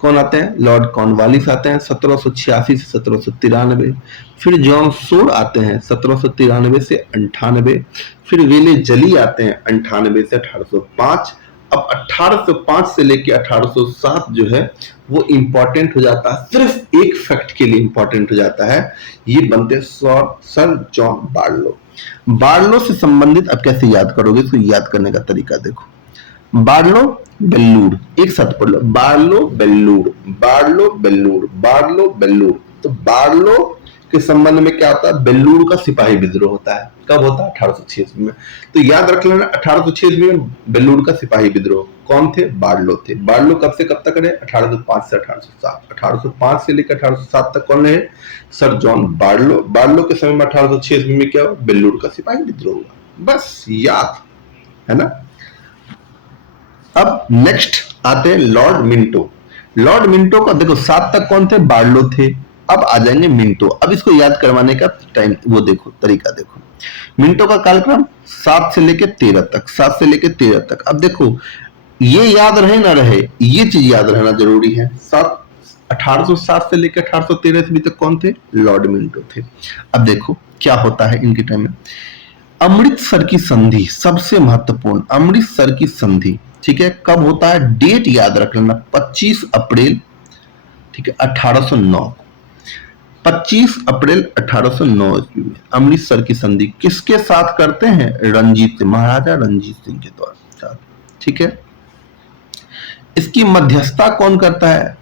कौन आते हैं, लॉर्ड कॉर्नवालिस आते हैं 1786 से 1793। फिर जॉन सोर आते हैं 1793 से 98। फिर वेले जली आते हैं 98 से 1805। अब 1805 से लेके 1807 जो है वो इंपॉर्टेंट हो जाता है, सिर्फ एक फैक्ट के लिए इंपॉर्टेंट हो जाता है। ये बनते सर जॉन बार्लो। बार्लो से संबंधित अब कैसे याद करोगे, इसको याद करने का तरीका देखो। बार्लो बेल्लूर, एक साथ पढ़ लो, Barlow Vellore, Barlow Vellore, Barlow Vellore. तो बार्लो के संबंध में क्या होता है, बेल्लूर का सिपाही विद्रोह होता है। कब होता है, 1806 में। तो याद रख लेना 1806 में बेल्लूर का सिपाही विद्रोह कौन थे, बार्लो थे। बार्लो कब से कब तक रहे, 1805 से 1807। 1805 से लेकर 1807 तक कौन रहे, सर जॉन बार्लो। बार्लो के समय में 1806 में क्या हुआ, बेल्लूर का सिपाही विद्रोह हुआ। बस याद है ना। अब नेक्स्ट आते हैं लॉर्ड मिंटो। लॉर्ड मिंटो का देखो 7 तक कौन थे, बार्लो थे। अब आ जाएंगे मिंटो। अब इसको याद करवाने का टाइम वो देखो, तरीका देखो। मिंटो का कालक्रम 7 से लेके 13 तक, 7 से लेके 13 तक। अब देखो ये याद रहे ना रहे, ये चीज याद रहना जरूरी है। 1807 से लेकर 1813 ईस्वी तक कौन थे, लॉर्ड मिंटो थे। अब देखो क्या होता है इनके टाइम में। अमृतसर की संधि सबसे महत्वपूर्ण, अमृतसर की संधि, ठीक है। कब होता है, डेट याद रख लेना, 25 अप्रैल, ठीक है, 1809। 25 अप्रैल 1809 ईस्वी में अमृतसर की संधि किसके साथ करते हैं, रंजीत, महाराजा रंजीत सिंह के द्वारा, ठीक है। इसकी मध्यस्थता कौन करता है,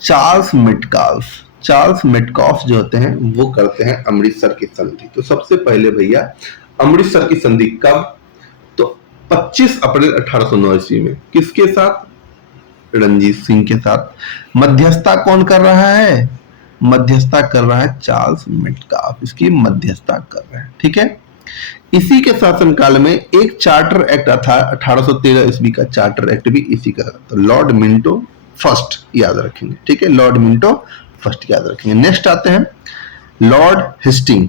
चार्ल्स मेटकाल्फ। चार्ल्स मेटकाल्फ जो होते हैं वो करते हैं अमृतसर की संधि। तो सबसे पहले भैया अमृतसर की संधि कब, तो 25 अप्रैल 1809 ईस्वी में किसके साथ, रंजीत सिंह के साथ। मध्यस्थता कौन कर रहा है, मध्यस्थता कर रहा है चार्ल्स मेटकाल्फ, इसकी मध्यस्थता कर रहे हैं, ठीक है। इसी के शासनकाल में एक चार्टर एक्ट था 1813 ईस्वी का, चार्टर एक्ट भी इसी का। तो लॉर्ड मिंटो फर्स्ट याद रखेंगे, ठीक है, लॉर्ड मिंटो फर्स्ट याद रखेंगे। नेक्स्ट आते हैं लॉर्ड हेस्टिंग।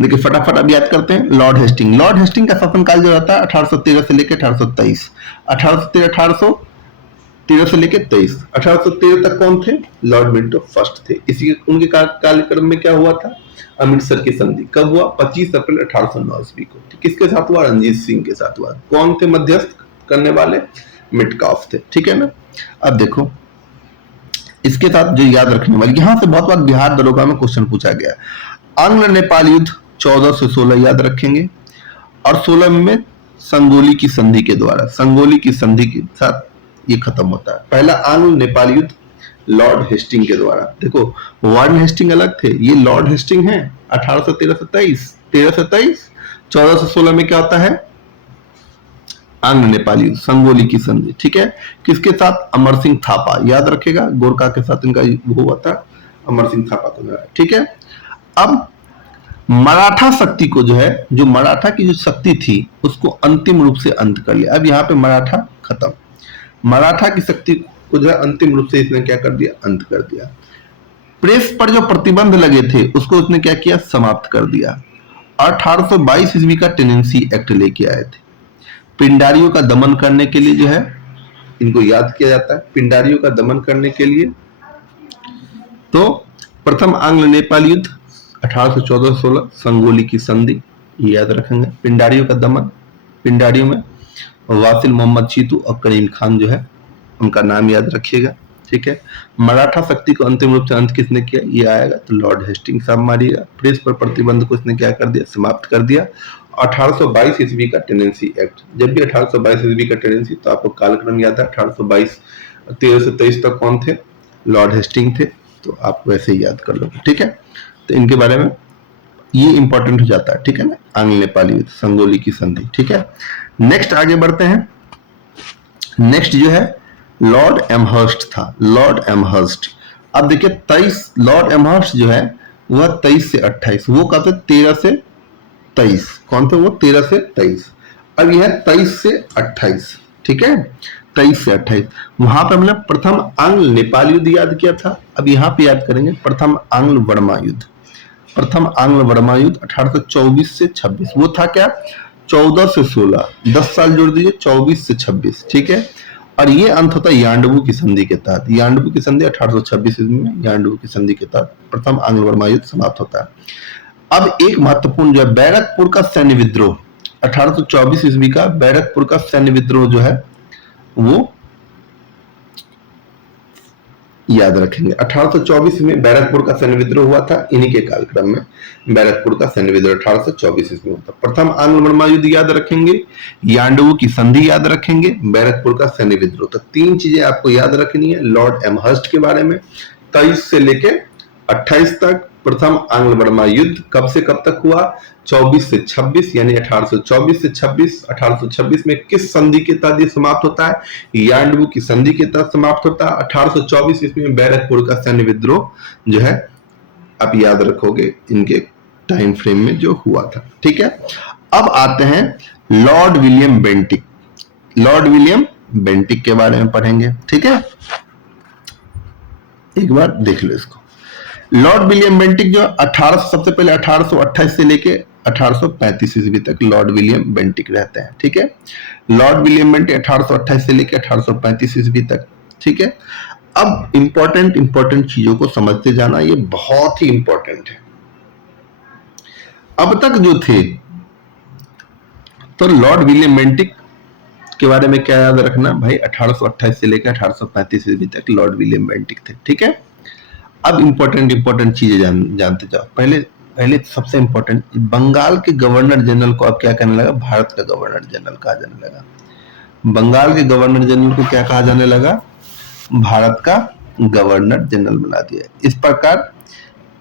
देखिए फटाफट अब याद करते हैं लॉर्ड हेस्टिंग। लॉर्ड हेस्टिंग का शासनकाल जो रहता है 1813 से लेकर 1823। 1813 से लेकर 23। 1813 तक कौन थे, लॉर्ड मिंटो फर्स्ट थे। इसी उनके कार्यक्रम में क्या हुआ था, अमृतसर की संधि कब हुआ, 25 अप्रैल 1809 ईस्वी को। किसके साथ हुआ, रंजीत सिंह के साथ हुआ। कौन थे मध्यस्थ करने वाले, मेटकाल्फ थे, ठीक है ना। अब देखो इसके साथ जो याद रखने वाली, यहां से बहुत बार बिहार दरोगा में क्वेश्चन पूछा गया। आंग्ल नेपाल युद्ध 14 से 16 याद रखेंगे, और 16 में संगोली की संधि के द्वारा, संगोली की संधि के साथ ये खत्म होता है। पहला आंग्ल नेपाल युद्ध लॉर्ड हेस्टिंग के द्वारा। देखो वारेन हेस्टिंग अलग थे, ये लॉर्ड हेस्टिंग है। 1813 से 23, 13 से 23, 14 से 16 में क्या होता है, आंग्ल नेपाल युद्ध, संगोली की संधि, ठीक है। किसके साथ, अमर सिंह थापा, याद रखेगा, गोरखा के साथ इनका वो हुआ था, अमर सिंह थापा को, ठीक है। अब मराठा शक्ति को जो है, जो मराठा की जो शक्ति थी उसको अंतिम रूप से अंत कर लिया। अब यहाँ पे मराठा खत्म, मराठा की शक्ति को जो है अंतिम रूप से इसने क्या कर दिया, अंत कर दिया। प्रेस पर जो प्रतिबंध लगे थे उसको उसने क्या किया, समाप्त कर दिया। 1822 ईस्वी का टेनेंसी एक्ट लेके आए थे। पिंडारियों का दमन करने के लिए जो है, इनको याद किया जाता है, पिंडारियों का दमन करने के लिए। तो प्रथम आंग्ल नेपाल युद्ध 1814-16, संगोली की संधि, ये याद रखेंगे। पिंडारियों का दमन, पिंडारियों में वासिल मोहम्मद चीतू और करीम खान जो है, उनका नाम याद रखिएगा, ठीक है। मराठा शक्ति को अंतिम रूप से अंत किसने किया, ये आएगा तो लॉर्ड हेस्टिंग्स साहब मारिएगा। प्रेस पर प्रतिबंध को इसने क्या कर दिया, समाप्त कर दिया। 1822 ईस्वी का टेनेंसी एक्ट, जब भी 1822 ईस्वी का टेनेंसी, तो आपको कालक्रम याद है। 1822 13 से 23 तक कौन थे, लॉर्ड हेस्टिंग थे, तो आप वैसे ही याद कर लो, ठीक है। तो इनके बारे में ये इंपॉर्टेंट हो जाता है, ठीक है ना, आंग्ल नेपाली युद्ध, संगोली की संधि, ठीक है। नेक्स्ट आगे बढ़ते हैं। नेक्स्ट जो है लॉर्ड एमहर्स्ट था, लॉर्ड एमहर्स्ट। अब देखिए 23, लॉर्ड एमहर्स्ट जो है वह 23 से 28, वो कब से 13 से 23, कौन थे वो, 13 से 23। अब यह 23 से 28, ठीक है, 23 से 28। वहां पे हमने प्रथम आंग्ल नेपाल युद्ध याद किया था, अब यहाँ पे याद करेंगे प्रथम आंग्ल बर्मा युद्ध। प्रथम आंग्ल बर्मा युद्ध 1824 से 26, वो था क्या, 14 से 16, 10 साल जोड़ दीजिए, 24 से 26, ठीक है। और ये अंत होता है यांडबू की संधि के तहत। यांडबू की संधि 1826 ईस्वी में यांडबू की संधि के तहत प्रथम आंग्ल बर्मा युद्ध समाप्त होता है। अब एक महत्वपूर्ण जो है बैरकपुर का सैन्य विद्रोह, 1824 ईस्वी का बैरकपुर का सैन्य विद्रोह जो है वो याद रखेंगे। 1824 में बैरकपुर का सैन्य विद्रोह हुआ था, इन्हीं के कालक्रम में बैरकपुर का सैन्य विद्रोह 1824 ईस्वी में होता। प्रथम आंग्ल बर्मा युद्ध याद रखेंगे, यांडवू की संधि याद रखेंगे, बैरकपुर का सैन्य विद्रोह। तो तीन चीजें आपको याद रखनी है लॉर्ड एमहर्स्ट के बारे में। 23 से लेके 28 तक प्रथम आंग्ल बर्मा युद्ध कब से कब तक हुआ, 24 से 26, यानी 1824 से 26। 1826 में किस संधि के तहत ये समाप्त होता है, यांडबू की संधि के तहत समाप्त होता है। 1824 ईस्वी में बैरकपुर का सैन्य विद्रोह जो है आप याद रखोगे इनके टाइम फ्रेम में जो हुआ था, ठीक है। अब आते हैं Lord William Bentinck. Lord William Bentinck के बारे में पढ़ेंगे, ठीक है, एक बार देख लो इसको। लॉर्ड विलियम बेंटिक जो 1800, सबसे पहले 1828 से लेके 1835 ईस्वी तक लॉर्ड विलियम बेंटिक रहते हैं, ठीक है। लॉर्ड विलियम बेंटिक 1828 से लेके 1835 ईस्वी तक, ठीक है। अब इंपॉर्टेंट चीजों को समझते जाना, ये बहुत ही इंपॉर्टेंट है। अब तक जो थे तो लॉर्ड विलियम बेंटिक के बारे में क्या याद रखना भाई, 1828 से लेकर 1835 ईस्वी तक लॉर्ड विलियम बेंटिक थे, ठीक है। अब इंपॉर्टेंट चीजें जानते जाओ। पहले सबसे इंपॉर्टेंट, बंगाल के गवर्नर जनरल को अब क्या कहने लगा, भारत का गवर्नर जनरल कहा जाने लगा। बंगाल के गवर्नर जनरल को क्या कहा जाने लगा, भारत का गवर्नर जनरल बना दिया। इस प्रकार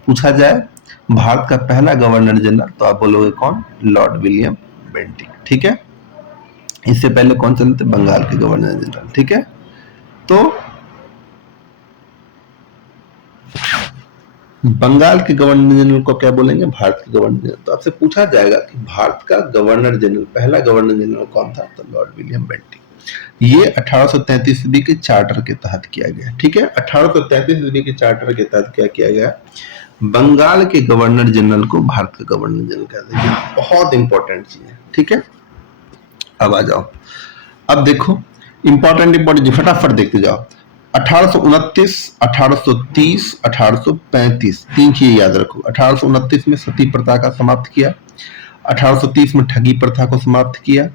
पूछा जाए भारत का पहला गवर्नर जनरल, तो आप बोलोगे कौन, लॉर्ड विलियम बेंटिक, ठीक है। इससे पहले कौन चलते थे, बंगाल के गवर्नर जनरल, ठीक है। तो बंगाल के गवर्नर जनरल को क्या बोलेंगे, भारत के गवर्नर जनरल। तो आपसे पूछा जाएगा कि भारत का गवर्नर जनरल, पहला गवर्नर जनरल कौन था, तो लॉर्ड विलियम बेंटिक। ये 1833 ईस्वी के चार्टर के तहत किया गया, ठीक है। 1833 ईस्वी के चार्टर के तहत क्या किया गया, बंगाल के गवर्नर जनरल को भारत का गवर्नर जनरल कहते हैं। बहुत इंपॉर्टेंट चीज है, ठीक है। अब आ जाओ, अब देखो इंपॉर्टेंट फटाफट देखते जाओ। 1829, 1830, 1835, तीन चीजें याद रखो। 1829 में सती प्रथा का समाप्त किया, 1830 में ठगी प्रथा को समाप्त किया,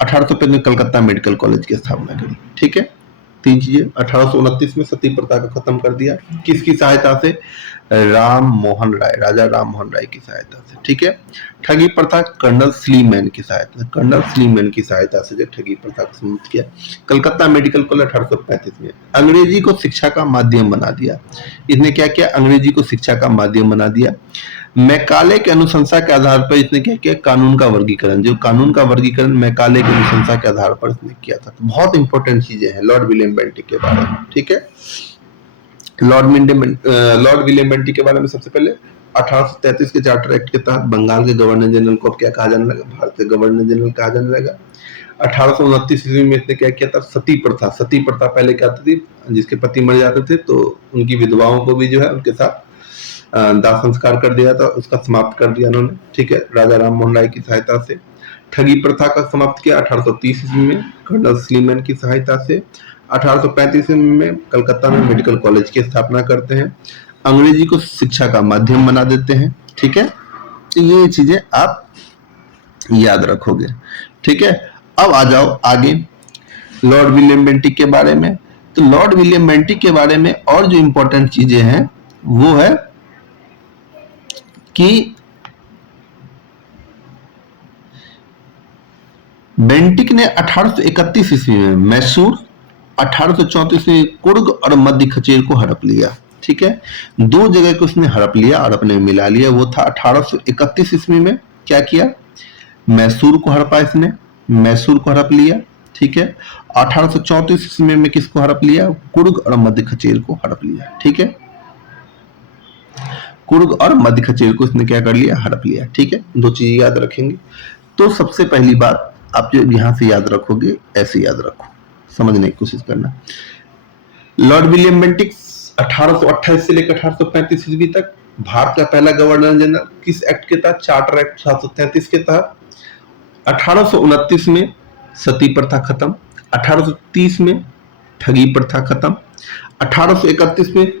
1835 में कलकत्ता मेडिकल कॉलेज की स्थापना करी, ठीक है। तीन चीजें। 1829 में सती प्रथा को खत्म कर दिया, किसकी सहायता से, राम मोहन राय, राजा राम मोहन राय की सहायता से, ठीक है। ठगी प्रथा कर्नल स्लीमैन की सहायता से, कर्नल स्लीमैन की सहायता से जो ठगी प्रथा को समाप्त किया। कलकत्ता मेडिकल कॉलेज 1835 में। अंग्रेजी को शिक्षा का माध्यम बना दिया, इसने क्या किया, अंग्रेजी को शिक्षा का माध्यम बना दिया। मैकाले के अनुशंसा के आधार पर इसने क्या किया, कानून का वर्गीकरण, जो कानून का वर्गीकरण मैकाले के अनुशंसा के आधार पर इसने किया था। तो बहुत इंपॉर्टेंट चीजें हैं लॉर्ड विलियम बेंटिक के बारे में, ठीक है। लॉर्ड विलियम बेंटिक के बारे में सबसे पहले 1833 के चार्टर एक्ट के तहत बंगाल के गवर्नर जनरल को क्या कहा जाने लगा, भारत के गवर्नर जनरल कहा जाने लगा। 1829 ईस्वी में इसने क्या किया था, सती प्रथा। सती प्रथा पहले क्या थी, जिसके पति मर जाते थे तो उनकी विधवाओं को भी जो है उनके साथ दाह संस्कार कर दिया था, उसका समाप्त कर दिया उन्होंने। ठीक है, राजा राम मोहन राय की सहायता से। ठगी प्रथा का समाप्त किया 1830 ईस्वी में कर्नल स्लीमैन की सहायता से। 1835 ईस्वी में कलकत्ता में मेडिकल कॉलेज की स्थापना करते हैं। अंग्रेजी को शिक्षा का माध्यम बना देते हैं। ठीक है, तो ये चीजें आप याद रखोगे। ठीक है, अब आ जाओ आगे लॉर्ड विलियम बेंटिक के बारे में। तो लॉर्ड विलियम बेंटिक के बारे में और जो इंपॉर्टेंट चीजें हैं वो है कि बेंटिक ने 1831 ईस्वी में मैसूर, 1834 में कुर्ग और मध्य खचेर को हड़प लिया। ठीक है, दो जगह को उसने हड़प लिया और अपने मिला लिया। वो था 1831 ईस्वी में क्या किया, मैसूर को हड़पा इसने, मैसूर को हड़प लिया। ठीक है, 1834 ईस्वी में किसको हड़प लिया, कुर्ग और मध्य खचेर को हड़प लिया। ठीक है, कुर्ग और मध्य खचेर को इसने क्या कर लिया, हड़प लिया। ठीक है, दो चीजें याद रखेंगे। तो सबसे पहली बात आप जो यहां से याद रखोगे ऐसे याद रखो, समझने की कोशिश करना। लॉर्ड विलियम बेंटिक 1828 से लेकर 1835 ईस्वी तक भारत का पहला गवर्नर जनरल किस एक्ट के तहत, चार्टर एक्ट 733 के तहत। 1829 में सती प्रथा खत्म, 1830 में ठगी प्रथा खत्म, 1831 में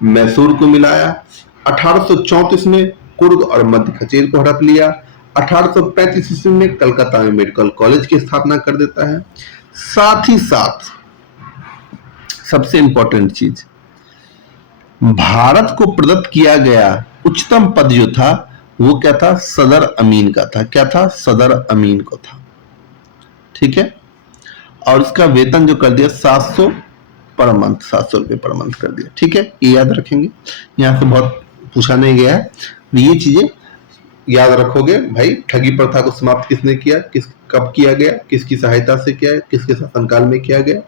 मैसूर को मिलाया, 1834 में कुर्ग और मध्य खचेर को हड़प लिया, 1835 ईस्वी में कलकत्ता में मेडिकल कॉलेज की स्थापना कर देता है। साथ ही साथ सबसे इंपॉर्टेंट चीज, भारत को प्रदत्त किया गया उच्चतम पद जो था वो क्या था, सदर अमीन का था। क्या था, सदर अमीन को था। ठीक है, और उसका वेतन जो कर दिया 700 पर मंथ, 700 रुपए पर मंथ कर दिया। ठीक है, ये याद रखेंगे, यहां से बहुत पूछा नहीं गया है, ये चीजें याद रखोगे भाई। ठगी प्रथा को समाप्त किसने किया, कब किया गया, किसकी सहायता से किया, किसके शासनकाल में किया गया।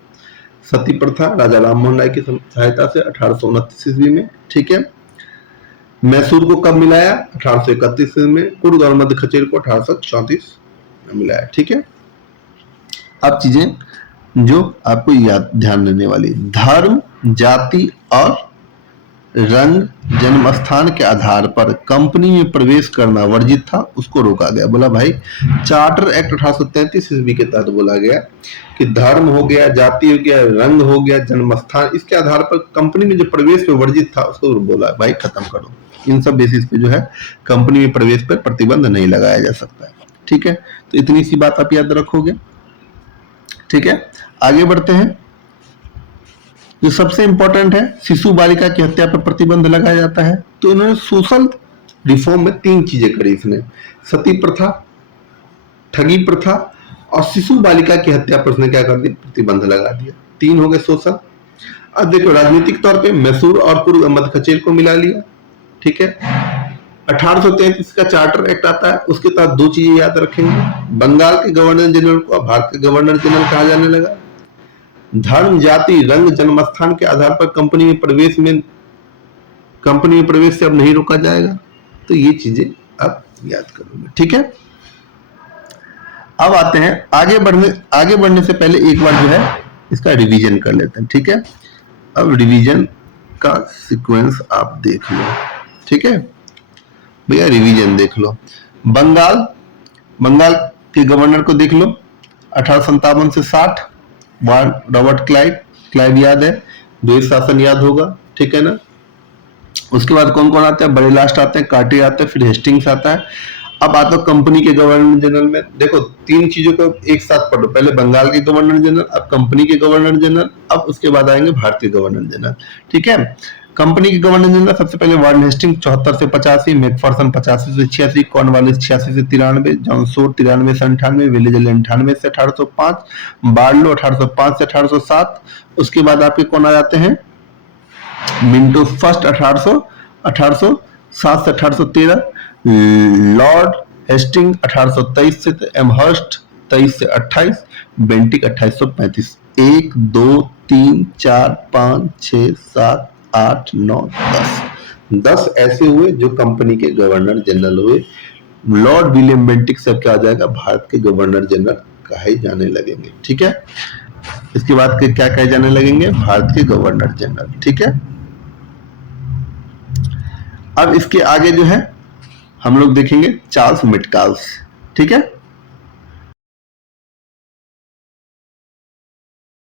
सती प्रथा राजा राम मोहन राय की सहायता से 1829 ईस्वी में। ठीक है, मैसूर को कब मिलाया, 1831 ईस्वी में। कुर्ग और मध्य खचेर को 1834 में मिलाया। ठीक है, अब चीजें जो आपको याद ध्यान देने वाली, धर्म, जाति और रंग, जन्म स्थान के आधार पर कंपनी में प्रवेश करना वर्जित था, उसको रोका गया। बोला भाई चार्टर एक्ट 1833 ईस्वी के तहत बोला गया कि धर्म हो गया, जाति हो गया, रंग हो गया, जन्म स्थान, इसके आधार पर कंपनी में जो प्रवेश पे वर्जित था उसको बोला भाई खत्म करो। इन सब बेसिस पे जो है कंपनी में प्रवेश पर प्रतिबंध नहीं लगाया जा सकता है। ठीक है, तो इतनी सी बात आप याद रखोगे। ठीक है, आगे बढ़ते हैं। जो सबसे इंपॉर्टेंट है, शिशु बालिका की हत्या पर प्रतिबंध लगाया जाता है। तो इन्होंने सोशल रिफॉर्म में तीन चीजें करी इसने, सती प्रथा, ठगी प्रथा और शिशु बालिका की हत्या पर उसने क्या कर दिया, प्रतिबंध लगा दिया। तीन हो गए सोशल। अब देखो राजनीतिक तौर पे मैसूर और कुर्ग मध्य खचेर को मिला लिया। ठीक है, 1833 का चार्टर एक्ट आता है, उसके तहत दो चीजें याद रखेंगे, बंगाल के गवर्नर जनरल को भारत के गवर्नर जनरल कहा जाने लगा। धर्म, जाति, रंग, जन्म स्थान के आधार पर कंपनी में प्रवेश से अब नहीं रोका जाएगा। तो ये चीजें आप याद करोगे। ठीक है, अब आते हैं आगे बढ़ने से पहले एक बार जो है इसका रिवीजन कर लेते हैं। ठीक है, अब रिवीजन का सीक्वेंस आप देख लो। ठीक है भैया, रिवीजन देख लो। बंगाल के गवर्नर को देख लो, 1857 से 60, रॉबर्ट क्लाइव याद है, द्वैत शासन याद होगा। ठीक है ना, उसके बाद कौन कौन आता है, बड़े लास्ट आते हैं, कार्टियर आते हैं, फिर हेस्टिंग्स आता है। अब आता है कंपनी के गवर्नर जनरल में। देखो तीन चीजों को एक साथ पढ़ो, पहले बंगाल के गवर्नर जनरल, अब कंपनी के गवर्नर जनरल, अब उसके बाद आएंगे भारतीय गवर्नर जनरल। ठीक है, कंपनी के गवर्नर जनरल सबसे पहले वार्डन हेस्टिंग 74 से 85, मैकफर्सन 85 से 86, कॉर्नवालिस 86 से 93, जॉनसोर 93 से 98, विलेजल 98 से 1805, बार्लो 1805 से 1807। उसके बाद आपके कौन आ जाते हैं, मिंटो फर्स्ट 1807 से 1813, लॉर्ड हेस्टिंग 1823 से, एमहर्स्ट 23 से 28, बेंटिक 2835। 1 2 3 4 5 6 7 8 9 10 ऐसे हुए जो कंपनी के गवर्नर जनरल हुए। लॉर्ड विलियम बेंटिक से क्या आ जाएगा, भारत के गवर्नर जनरल कहे जाने लगेंगे। ठीक है, इसके बाद के क्या कहे जाने लगेंगे? भारत के गवर्नर जनरल। ठीक है, अब इसके आगे जो है हम लोग देखेंगे चार्ल्स मेटकाल्स। ठीक है,